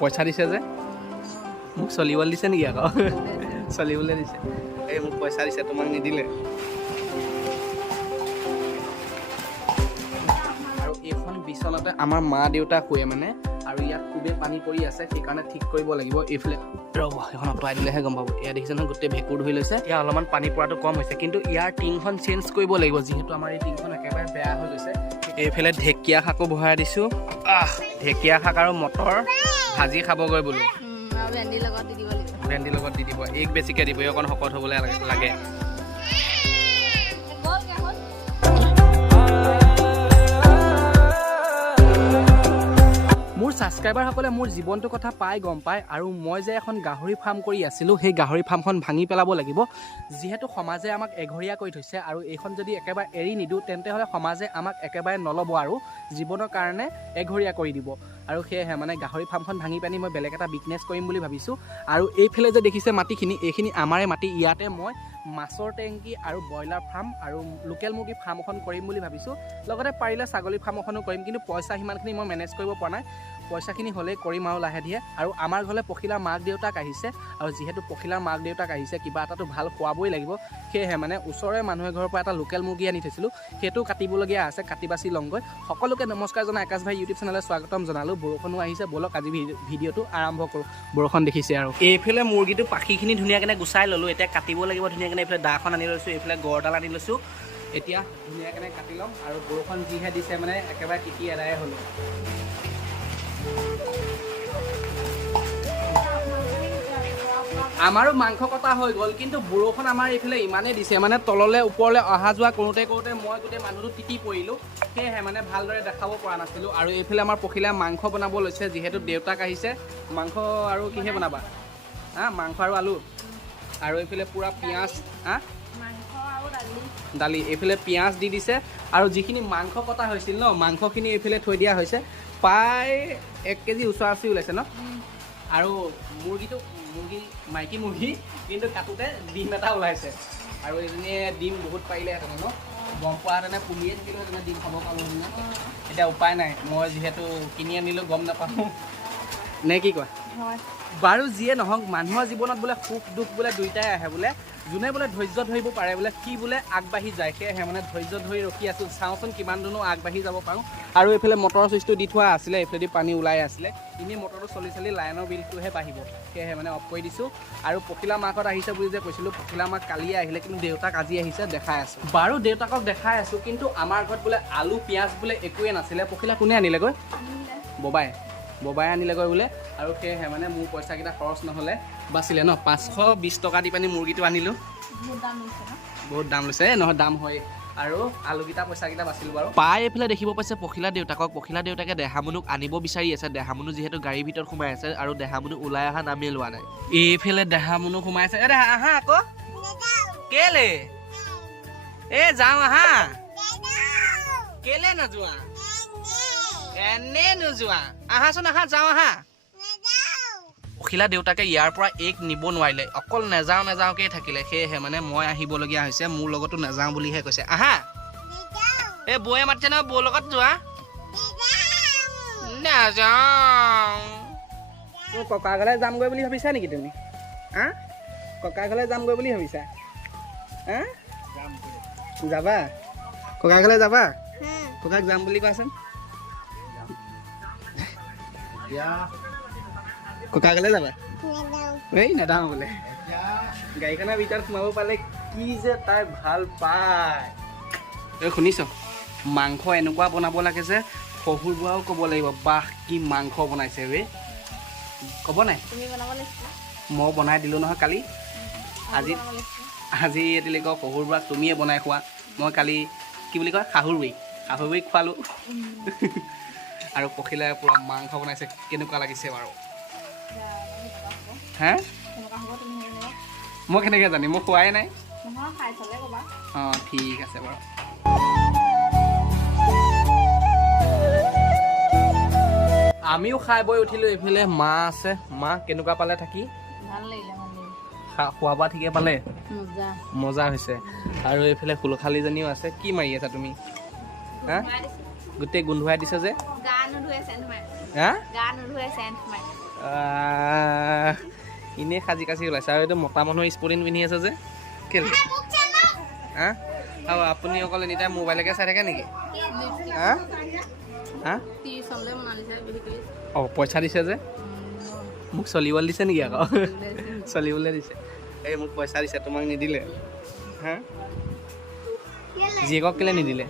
পইচা দিছে যে মোক চলিবলৈ দিছে নেকি আকৌ চলিবলৈ দিছে এই মোক পইচা দিছে তোমাক নিদিলে আৰু এইখন বিচনাতে আমাৰ মা দেউতা শুৱে মানে আৰু ইয়াত খুবেই পানী পৰি আছে সেইকাৰণে ঠিক কৰিব লাগিব এইফালে ৰ'ব এখন আঁতৰাই দিলেহে গম পাব এয়া দেখিছে নহয় গোটেই ভেঁকুৰ ধৰি লৈছে ইয়াৰ অলপমান পানী পৰাটো কম হৈছে কিন্তু ইয়াৰ টিংখন চেঞ্জ কৰিব লাগিব যিহেতু আমাৰ এই টিংখন একেবাৰে বেয়া হৈ গৈছে এইফালে ঢেকীয়া শাকো বহাই দিছোঁ ঢেকীয়া শাক আৰু মটৰ ভাজি খাবগৈ বোলো ভেন্দিৰ লগত দি দিব এগ বেছিকৈ দিব অকণ শকত হ'বলৈ লাগে মোৰ ছাবস্ক্ৰাইবাৰসকলে মোৰ জীৱনটোৰ কথা পাই গম পায় আৰু মই যে এখন গাহৰি ফাৰ্ম কৰি আছিলোঁ সেই গাহৰি ফাৰ্মখন ভাঙি পেলাব লাগিব যিহেতু সমাজে আমাক এঘৰীয়া কৰি থৈছে আৰু এইখন যদি একেবাৰে এৰি নিদিওঁ তেন্তে হ'লে সমাজে আমাক একেবাৰে নল'ব আৰু জীৱনৰ কাৰণে এঘৰীয়া কৰি দিব আৰু সেয়েহে মানে গাহৰি ফাৰ্মখন ভাঙি পানি মই বেলেগ এটা বিজনেছ কৰিম বুলি ভাবিছোঁ আৰু এইফালে যে দেখিছে মাটিখিনি এইখিনি আমাৰে মাটি ইয়াতে মই মাছৰ টেংকি আৰু ব্ৰইলাৰ ফাৰ্ম আৰু লোকেল মুৰ্গী ফাৰ্ম এখন কৰিম বুলি ভাবিছোঁ লগতে পাৰিলে ছাগলী ফাৰ্ম এখনো কৰিম কিন্তু পইচা সিমানখিনি মই মেনেজ কৰিব পৰা নাই পইচাখিনি হ'লেই কৰিম আৰু লাহে ধীৰে আৰু আমাৰ ঘৰলৈ পখিলাৰ মাক দেউতাক আহিছে আৰু যিহেতু পখিলাৰ মাক দেউতাক আহিছে কিবা এটাতো ভাল খোৱাবই লাগিব সেয়েহে মানে ওচৰৰে মানুহে ঘৰৰ পৰা এটা লোকেল মুৰ্গী আনি থৈছিলোঁ সেইটো কাটিবলগীয়া আছে কাটি বাচি লওঁগৈ সকলোকে নমস্কাৰ জনাই আকাশ ভাই ইউটিউব চেনেললৈ স্বাগতম জনালোঁ বৰষুণো আহিছে ব'লক আজি ভিডিঅ'টো আৰম্ভ কৰোঁ বৰষুণ দেখিছে আৰু এইফালে মুৰ্গীটো পাখিখিনি ধুনীয়াকৈ গুচাই ল'লোঁ এতিয়া কাটিব লাগিব ধুনীয়াকৈ এইফালে দাখন আনি লৈছোঁ এইফালে গড়ডাল আনি লৈছোঁ এতিয়া ধুনীয়াকৈ কাটি ল'ম আৰু বৰষুণ যিহে দিছে মানে একেবাৰে তিতি এদায়ে হ'লোঁ আমাৰো মাংস কটা হৈ গ'ল কিন্তু বৰষুণ আমাৰ এইফালে ইমানেই দিছে মানে তললৈ ওপৰলৈ অহা যোৱা কৰোঁতে মই গোটেই মানুহটো তিতি পৰিলোঁ সেয়েহে মানে ভালদৰে দেখাব পৰা নাছিলোঁ আৰু এইফালে আমাৰ পখিলাই মাংস বনাব লৈছে যিহেতু দেউতাক আহিছে মাংস আৰু কিহে বনাবা মাংস আৰু আলু আৰু এইফালে পূৰা পিঁয়াজ দালি এইফালে পিঁয়াজ দি দিছে আৰু যিখিনি মাংস কটা হৈছিল ন মাংসখিনি এইফালে থৈ দিয়া হৈছে প্ৰায় 1 কেজি ওচৰা-ওচৰি ওলাইছে ন আৰু মুৰ্গী মাইকী মুৰ্গী কিন্তু কাটোতে ডিম এটা ওলাইছে আৰু এজনীয়ে ডিম বহুত পাৰিলেহেঁতেন ন গম পোৱাহেঁতেনে পুলিয়ে থাকিলেহেঁতেনে ডিম খাব পাৰোঁহেঁতেনে এতিয়া উপায় নাই মই যিহেতু কিনি আনিলোঁ গম নাপাওঁ নে কি কয় বাৰু যিয়ে নহওক মানুহৰ জীৱনত বোলে সুখ দুখ বোলে দুইটাই আহে বোলে যোনে বোলে ধৈৰ্য ধৰিব পাৰে বোলে সি বোলে আগবাঢ়ি যায় সেয়েহে মানে ধৈৰ্য ধৰি ৰখি আছোঁ চাওঁচোন কিমান দূৰো আগবাঢ়ি যাব পাৰোঁ আৰু এইফালে মটৰৰ চুইচটো দি থোৱা আছিলে এইফালেদি পানী ওলাই আছিলে এনেই মটৰটো চলি লাইনৰ বিলটোহে বাঢ়িব সেয়েহে মানে অফ কৰি দিছোঁ আৰু পখিলা মাকত আহিছে বুলি যে কৈছিলোঁ পখিলা মাক কালিয়ে আহিলে কিন্তু দেউতাক আজি আহিছে দেখাই আছোঁ বাৰু দেউতাকক দেখাই আছোঁ কিন্তু আমাৰ ঘৰত বোলে আলু পিঁয়াজ বোলে একোৱে নাছিলে পখিলা কোনে আনিলেগৈ ববাই আনিলেগৈ বোলে আৰু সেয়েহে মানে মোৰ পইচাকেইটা খৰচ নহ'লে বাছিলে ন 520 টকা দি পানি মুৰ্গীটো আনিলোঁ বহুত দাম লৈছে নহয় দাম হয় আৰু আলুকেইটা পইচাকেইটা বাচিলোঁ বাৰু পাই এইফালে দেখিব পাইছে পখিলা দেউতাকে দেহামনুক আনিব বিচাৰি আছে দেহামনু যিহেতু গাড়ীৰ ভিতৰত সোমাই আছে আৰু দেহামনু ওলাই অহা নামেই লোৱা নাই এইফালে দেহামনু সোমাই আছে দেহা আহা আকৌ কেলে যাওঁ আহা কেলে নোযোৱা এনে নোযোৱা আহাচোন আহা যাওঁ আহা পখিলা দেউতাকে ইয়াৰ পৰা এক নিব নোৱাৰিলে অকল নেযাওঁকেই থাকিলে সেয়েহে মানে মই আহিবলগীয়া হৈছে মোৰ লগতো নেযাওঁ বুলিহে কৈছে আহা এই বৌয়ে মাতিছে নহয় বৌৰ লগত যোৱা নাযাওঁ ককা ঘৰলৈ যামগৈ বুলি ভাবিছা নেকি তুমি ককা ঘৰলৈ যামগৈ বুলি ভাবিছা যাবা ককা ঘৰলৈ যাবা ককাক যাম বুলি কোৱাচোন ককা গ'লে যাবা এই নেদাওঁ বোলে গাড়ীখনৰ ভিতৰত সোমাব পালে কি যে তাই ভাল পায় এই শুনিছ মাংস এনেকুৱা বনাব লাগে যে শহুৰ বুঢ়াও ক'ব লাগিব বাহ কি মাংস বনাইছে ৰে ক'ব নাই মই বনাই দিলোঁ নহয় কালি আজি এদিলে কওঁ শহুৰ বুঢ়াক তুমিয়ে বনাই খোৱা মই কালি কি বুলি কয় শাহুৰবুঢ়ীক খোৱালোঁ আৰু পখিলাই পূৰা মাংস বনাইছে কেনেকুৱা লাগিছে বাৰু মই কেনেকৈ জানিম মই খোৱাই নাই ঠিক আছে বাৰু আমিও খাই বৈ উঠিলোঁ এইফালে মা আছে মা কেনেকুৱা পালে থাকি খোৱা বোৱা ঠিকে পালে মজা হৈছে আৰু এইফালে খুলখালীজনীও আছে কি মাৰি আছা তুমি গোটেই গোন্ধুৱাই দিছে যে হা গান উৰুৱাই চেণ্ট মাৰি ইনে সাজি কাচি ওলাইছে আৰু এইটো মতা মানুহৰ স্পৰ্টিং পিন্ধি আছে যে কেলে হা আৰু আপুনি অকল এনিটাইম মোবাইলকে চাই থাকে নেকি হা হা অঁ পইচা দিছে যে মোক চলিবলৈ দিছে নেকি আকৌ চলিবলৈ দিছে এই মোক পইচা দিছে তোমাক নিদিলে হা জীয়েকক কেলৈ নিদিলে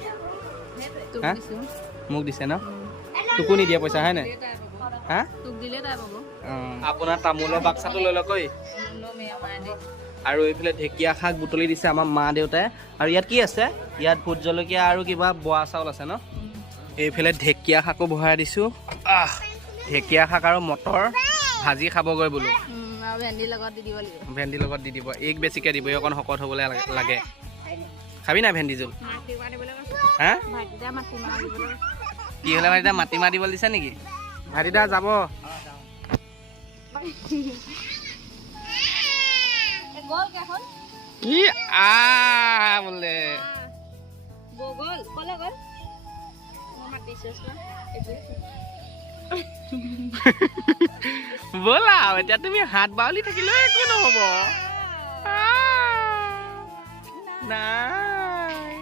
হা মোক দিছে ন তোকো নিদিয়ে পইচা হয় নাই হা আপোনাৰ তামোলৰ বাক্সাটো লৈ লওক আৰু এইফালে ঢেকীয়া শাক বুটলি দিছে আমাৰ মা দেউতাই আৰু ইয়াত কি আছে ইয়াত ভোট জলকীয়া আৰু কিবা বৰা চাউল আছে ন এইফালে ঢেকীয়া শাকো ভৰাই দিছোঁ ঢেকীয়া শাক আৰু মটৰ ভাজি খাবগৈ বোলো ভেন্দিৰ লগত দি দিব এক বেছিকৈ দিব অকণ শকত হ'বলৈ লাগে খাবি নাই ভেন্দি জোল হা কি হ'লে ভাইটিদা মাটিমাহ দিবলৈ দিছে নেকি ভাইটিদা যাব কি বোলে ব'লা এতিয়া তুমি হাত বাউলি থাকিলেও একো নহ'ব নাই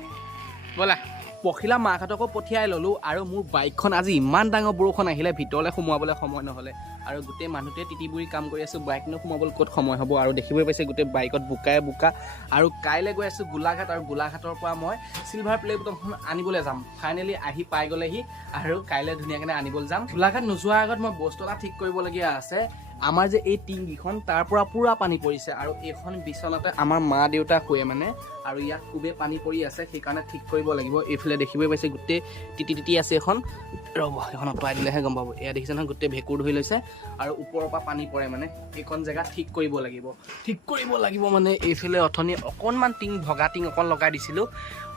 ব'লা পখিলা মাকহঁতকো পঠিয়াই ল'লোঁ আৰু মোৰ বাইকখন আজি ইমান ডাঙৰ বৰষুণ আহিলে ভিতৰলৈ সোমোৱাবলৈ সময় নহ'লে আৰু গোটেই মানুহটোৱে তিতিবুৰি কাম কৰি আছোঁ বাইকনো সোমাবলৈ ক'ত সময় হ'ব আৰু দেখিবই পাইছে গোটেই বাইকত বোকাই বোকা আৰু কাইলৈ গৈ আছোঁ গোলাঘাট আৰু গোলাঘাটৰ পৰা মই চিলভাৰ প্লে বুটনখন আনিবলৈ যাম ফাইনেলি আহি পাই গ'লেহি আৰু কাইলৈ ধুনীয়াকৈ আনিবলৈ যাম গোলাঘাট নোযোৱাৰ আগত মই বস্তু এটা ঠিক কৰিবলগীয়া আছে আমাৰ যে এই টিংকেইখন তাৰ পৰা পুৰা পানী পৰিছে আৰু এইখন বিচনাতে আমাৰ মা দেউতা শুৱে মানে আৰু ইয়াত খুবেই পানী পৰি আছে সেইকাৰণে ঠিক কৰিব লাগিব এইফালে দেখিবই পাইছে গোটেই তিতি আছে এখন ৰ'ব এখন অঁতৰাই দিলেহে গম পাব এয়া দেখিছে নহয় গোটেই ভেঁকুৰ ধৰি লৈছে আৰু ওপৰৰ পৰা পানী পৰে মানে এইখন জেগা ঠিক কৰিব লাগিব মানে এইফালে অথনি অকণমান টিং ভগা টিং অকণ লগাই দিছিলোঁ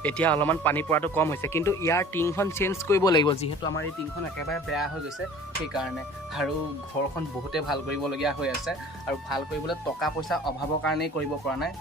এতিয়া অলপমান পানী পৰাটো কম হৈছে কিন্তু ইয়াৰ টিংখন চেঞ্জ কৰিব লাগিব যিহেতু আমাৰ এই টিংখন একেবাৰে বেয়া হৈ গৈছে সেইকাৰণে আৰু ঘৰখন বহুতে ভাল কৰিবলগীয়া হৈ আছে আৰু ভাল কৰিবলৈ টকা পইচা অভাৱৰ কাৰণেই কৰিব পৰা নাই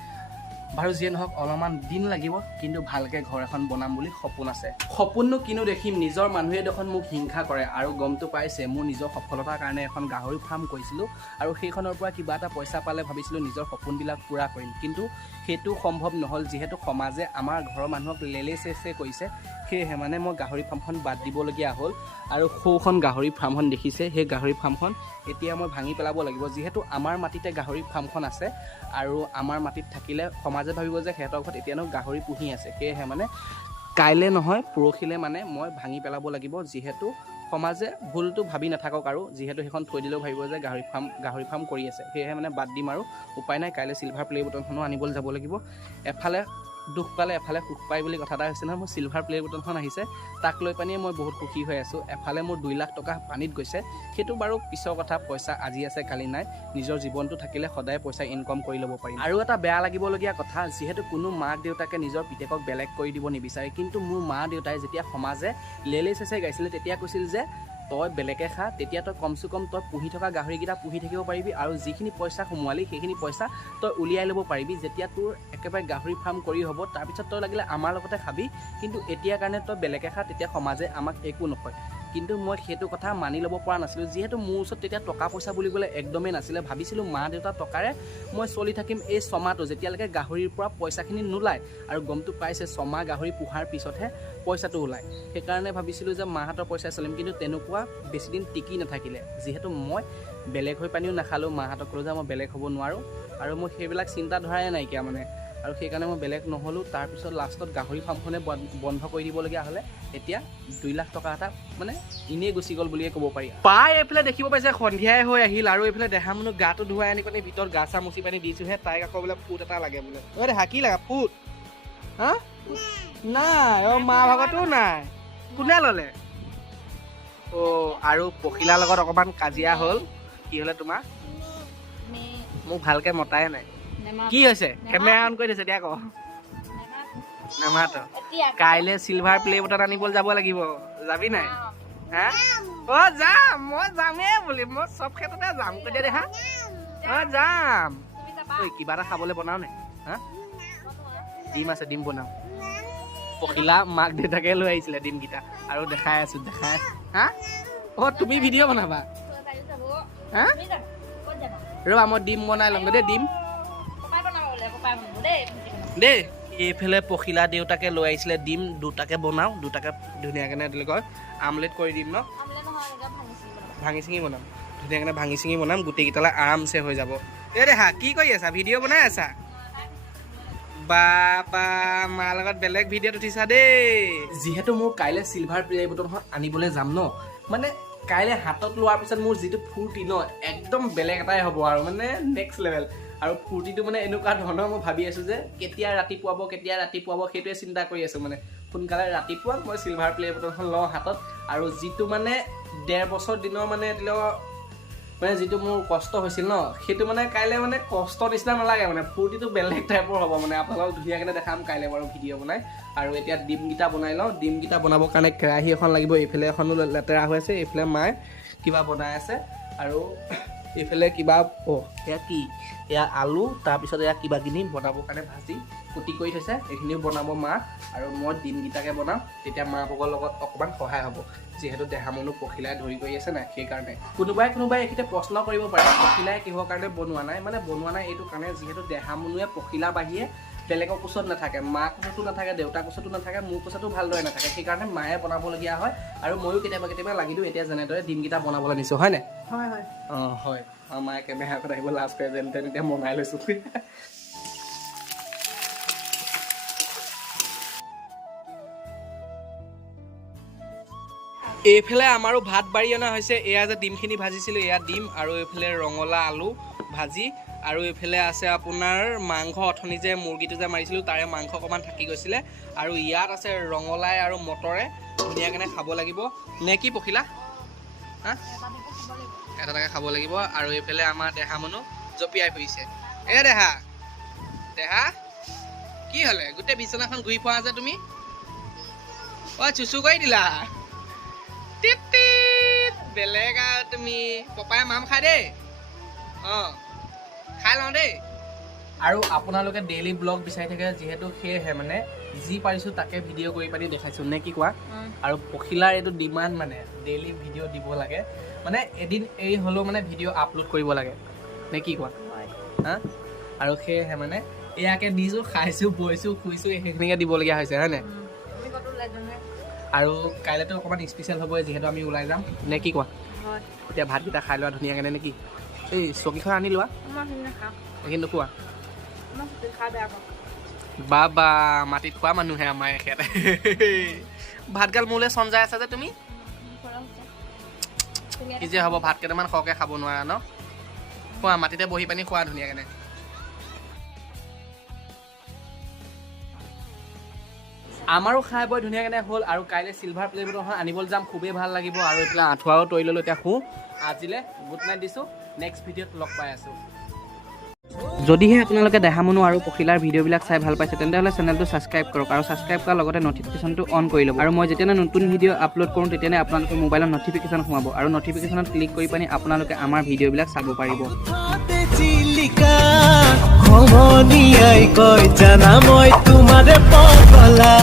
বাৰু যিয়ে নহওক অলপমান দিন লাগিব কিন্তু ভালকৈ ঘৰ এখন বনাম বুলি সপোন আছে সপোননো কিনো দেখিম নিজৰ মানুহে দেখোন মোক হিংসা কৰে আৰু গমটো পাইছে মোৰ নিজৰ সফলতাৰ কাৰণে এখন গাহৰি ফাৰ্ম কৰিছিলোঁ আৰু সেইখনৰ পৰা কিবা এটা পইচা পালে ভাবিছিলোঁ নিজৰ সপোনবিলাক পূৰা কৰিম কিন্তু সেইটো সম্ভৱ নহ'ল যিহেতু সমাজে আমাৰ ঘৰৰ মানুহক লেলে চেচে কৰিছে সেয়েহে মানে মই গাহৰি ফাৰ্মখন বাদ দিবলগীয়া হ'ল আৰু সৌখন গাহৰি ফাৰ্মখন দেখিছে সেই গাহৰি ফাৰ্মখন এতিয়া মই ভাঙি পেলাব লাগিব যিহেতু আমাৰ মাটিতে গাহৰি ফাৰ্মখন আছে আৰু আমাৰ মাটিত থাকিলে সমাজে ভাবিব যে সিহঁতৰ ঘৰত এতিয়ানো গাহৰি পুহি আছে সেয়েহে মানে কাইলৈ নহয় পৰহিলৈ মানে মই ভাঙি পেলাব লাগিব যিহেতু সমাজে ভুলটো ভাবি নাথাকক আৰু যিহেতু সেইখন থৈ দিলেও ভাবিব যে গাহৰি ফাৰ্ম কৰি আছে সেয়েহে মানে বাদ দিম আৰু উপায় নাই কাইলৈ চিলভাৰ প্লে বুটনখনো আনিবলৈ যাব লাগিব এফালে দুখ পালে এফালে সুখ পায় বুলি কথা এটা হৈছে নহয় মোৰ চিলভাৰ প্লে বুটনখন আহিছে তাক লৈ পানিয়ে মই বহুত সুখী হৈ আছোঁ এফালে মোৰ 2 লাখ টকা পানীত গৈছে সেইটো বাৰু পিছৰ কথা পইচা আজি আছে কালি নাই নিজৰ জীৱনটো থাকিলে সদায় পইচা ইনকম কৰি ল'ব পাৰিম আৰু এটা বেয়া লাগিবলগীয়া কথা যিহেতু কোনো মাক দেউতাকে নিজৰ পিতেকক বেলেগ কৰি দিব নিবিচাৰে কিন্তু মোৰ মা দেউতাই যেতিয়া সমাজে লেলে চেচে গাইছিলে তেতিয়া কৈছিল যে তই বেলেগে খা তেতিয়া তই কমচে কম তই পুহি থকা গাহৰিকেইটা পুহি থাকিব পাৰিবি আৰু যিখিনি পইচা সোমোৱালি সেইখিনি পইচা তই উলিয়াই ল'ব পাৰিবি যেতিয়া তোৰ একেবাৰে গাহৰি ফাৰ্ম কৰি হ'ব তাৰপিছত তই লাগিলে আমাৰ লগতে খাবি কিন্তু এতিয়াৰ কাৰণে তই বেলেগে খা তেতিয়া সমাজে আমাক একো নকয় কিন্তু মই সেইটো কথা মানি ল'ব পৰা নাছিলোঁ যিহেতু মোৰ ওচৰত তেতিয়া টকা পইচা বুলিবলৈ একদমেই নাছিলে ভাবিছিলোঁ মা দেউতাৰ টকাৰে মই চলি থাকিম এই ছমাহটো যেতিয়ালৈকে গাহৰিৰ পৰা পইচাখিনি নোলায় আৰু গমটো পাইছে ছমাহ গাহৰি পোহাৰ পিছতহে পইচাটো ওলায় সেইকাৰণে ভাবিছিলোঁ যে মাহঁতৰ পইচাই চলিম কিন্তু তেনেকুৱা বেছিদিন টিকি নাথাকিলে যিহেতু মই বেলেগ হৈ পানিও নাখালোঁ মাহঁতক ক'লোঁ যে মই বেলেগ হ'ব নোৱাৰোঁ আৰু মই সেইবিলাক চিন্তা ধৰাই নাইকিয়া মানে আৰু সেইকাৰণে মই বেলেগ নহ'লোঁ তাৰপিছত লাষ্টত গাহৰি ফাৰ্মখনে বন্ধ কৰি দিবলগীয়া হ'লে এতিয়া 2 লাখ টকা এটা মানে এনেই গুচি গ'ল বুলিয়ে ক'ব পাৰি পাই এইফালে দেখিব পাইছে সন্ধিয়াই হৈ আহিল আৰু এইফালে দেহা মানুহ গাটো ধুৱাই আনি পানি ভিতৰত গা চা মুচি পানি দিছোঁহে তাইক আকৌ বোলে ফুট এটা লাগে বোলে ঐ দেহা কি লাগে ফুট হা নাই অ' মা ভাগতো নাই কোনে ল'লে অ' আৰু পখিলাৰ লগত অকণমান কাজিয়া হ'ল কি হ'লে তোমাৰ মোক ভালকৈ মতাই নাই কি হৈছে কেমেৰা অন কৰি দিছে দিয়া ক নেমাত কাইলৈ চিলভাৰ প্লে বুটন আনিবলৈ যাব লাগিব যাবি নাই হা অ' যাম মই যামেই বুলি মই চব ক্ষেত্ৰতে যাম কৈ দিয়া দেহা অ' যাম ঐ কিবা এটা খাবলৈ বনাও নে হা ডিম আছে ডিম বনাওঁ পখিলা মাক দেউতাকে লৈ আহিছিলে ডিমকেইটা আৰু দেখাই আছোঁ হা অ তুমি ভিডিঅ' বনাবা হা ৰবা মই ডিম বনাই ল'ম দেই ডিম দেই এইফালে পখিলা দেউতাকে লৈ আহিছিলে ডিম দুটাকে বনাওঁ দুটাকে ধুনীয়াকৈ তেওঁলোকৰ আমলেট কৰি দিম ন ভাঙি চিঙি বনাম ধুনীয়াকৈ ভাঙি চিঙি বনাম গোটেইকেইটালৈ আৰামছে হৈ যাব এই দেহা কি কৰি আছা ভিডিঅ' বনাই আছা বাবা মাৰ লগত বেলেগ ভিডিঅ'ত উঠিছা দেই যিহেতু মোৰ কাইলৈ চিলভাৰ প্লে বুটনখন আনিবলৈ যাম ন মানে কাইলৈ হাতত লোৱাৰ পিছত মোৰ যিটো ফূৰ্তি ন একদম বেলেগ এটাই হ'ব আৰু মানে নেক্সট লেভেল আৰু ফূৰ্তিটো মানে এনেকুৱা ধৰণৰ মই ভাবি আছোঁ যে কেতিয়া ৰাতিপুৱাব সেইটোৱে চিন্তা কৰি আছোঁ মানে সোনকালে ৰাতিপুৱা মই চিলভাৰ প্লে বুটনখন লওঁ হাতত আৰু যিটো মানে 1.5 বছৰ দিনৰ মানে মানে যিটো মোৰ কষ্ট হৈছিল ন সেইটো মানে কাইলৈ মানে কষ্ট নিচিনা নালাগে মানে ফূৰ্তিটো বেলেগ টাইপৰ হ'ব মানে আপোনালোকক ধুনীয়াকৈ দেখাম কাইলৈ বাৰু ভিডিঅ' বনাই আৰু এতিয়া ডিমকেইটা বনাই লওঁ ডিমকেইটা বনাবৰ কাৰণে কেৰাহী এখন লাগিব এইফালে এখনো লেতেৰা হৈ আছে এইফালে মায়ে কিবা বনাই আছে আৰু এইফালে কিবা এয়া কি এয়া আলু তাৰপিছত এয়া কিবা কিনি বনাবৰ কাৰণে ভাজি কুটি কৰি থৈছে এইখিনিও বনাব মা আৰু মই ডিমকেইটাকে বনাম তেতিয়া মাহঁতৰ লগত অকণমান সহায় হ'ব যিহেতু দেহা মনো পখিলাই ধৰি কৰি আছে নাই সেইকাৰণে কোনোবাই এইখিনিতে প্ৰশ্ন কৰিব পাৰে পখিলাই কিহৰ কাৰণে বনোৱা নাই মানে বনোৱা নাই এইটো কাৰণে যিহেতু দেহা মনুৱে পখিলা বাহিৰে বেলেগৰ কোচত নাথাকে মাক কোচতো নাথাকে দেউতাক কোচতো নাথাকে মোৰ কোচতো ভালদৰে নাথাকে সেইকাৰণে মায়ে বনাবলগীয়া হয় আৰু ময়ো কেতিয়াবা লাগি দিওঁ এতিয়া যেনেদৰে ডিমকেইটা বনাবলৈ নিছোঁ হয় নাই হয় হয় অঁ হয় মায়ে কেমেৰা আগত আহিব লাজ কৰে যেন তেন এতিয়া বনাই লৈছোঁ এইফালে আমাৰো ভাত বাঢ়ি অনা হৈছে এয়া যে ডিমখিনি ভাজিছিলোঁ এয়া ডিম আৰু এইফালে ৰঙালা আলু ভাজি আৰু এইফালে আছে আপোনাৰ মাংস অথনি যে মুৰ্গীটো যে মাৰিছিলোঁ তাৰে মাংস অকণমান থাকি গৈছিলে আৰু ইয়াত আছে ৰঙালাই আৰু মটৰে ধুনীয়াকৈ খাব লাগিব নে কি পখিলা হা এটাকে খাব লাগিব আৰু এইফালে আমাৰ দেহা মনো জঁপিয়াই ফুৰিছে দেহা কি হ'লে গোটেই বিচনাখন ঘূৰি ফুৰা যে তুমি চুচু কৰি দিলা বেলেগ আৰু তুমি পপাই মাম খাই দেই অঁ খাই লওঁ দেই আৰু আপোনালোকে ডেইলি ব্লগ বিচাৰি থাকে যিহেতু সেয়েহে মানে যি পাৰিছোঁ তাকে ভিডিঅ' কৰি পানি দেখাইছোঁ নে কি কোৱা আৰু পখিলাৰ এইটো ডিমাণ্ড মানে ডেইলি ভিডিঅ' দিব লাগে মানে এদিন এৰি হ'লেও মানে ভিডিঅ' আপলোড কৰিব লাগে নে কি কোৱা হা আৰু সেয়েহে মানে এয়াকে দিছোঁ খাইছোঁ বৈছোঁ শুইছোঁ সেইখিনিকে দিবলগীয়া হৈছে হয় নাই আৰু কাইলৈতো অকণমান স্পেচিয়েল হ'ব যিহেতু আমি ওলাই যাম নে কি কোৱা এতিয়া ভাতকেইটা খাই লোৱা ধুনীয়াকৈ নে কি এই চকীখন আনি লোৱা এইখিনি নোখোৱা বাবা মাটিত খোৱা মানুহে আমাৰ এখেত ভাতগাল মোলৈ চমজাই আছা যে তুমি কি যে হ'ব ভাত কেইটামান সৰহকৈ খাব নোৱাৰা ন খোৱা মাটিতে বহি পানি খোৱা ধুনীয়াকৈ আমাৰো খাই বৈ ধুনীয়াকৈ হ'ল আৰু কাইলৈ চিলভাৰ প্লে বুটনখন আনিবলৈ যাম খুবেই ভাল লাগিব আৰু এইফালে আঁঠুৱাও তৰি ল'লোঁ এতিয়া শুওঁ আজিলৈ গুড নাইট দিছোঁ নেক্সট ভিডিঅ'ত লগ পাই আছোঁ যদিহে আপোনালোকে দেহা মনো আৰু পখিলাৰ ভিডিঅ'বিলাক চাই ভাল পাইছে তেন্তে চেনেলটো ছাবস্ক্ৰাইব কৰক আৰু ছাবস্ক্ৰাইব কৰাৰ লগতে নটিফিকেশ্যনটো অন কৰি ল'ব আৰু মই যেতিয়া নতুন ভিডিঅ' আপলোড কৰোঁ তেতিয়া আপোনালোকৰ মোবাইলত নটিফিকেশ্যন সোমাব আৰু নটিফিকেশ্যনত ক্লিক কৰি পানি আপোনালোকে আমাৰ ভিডিঅ'বিলাক চাব পাৰিব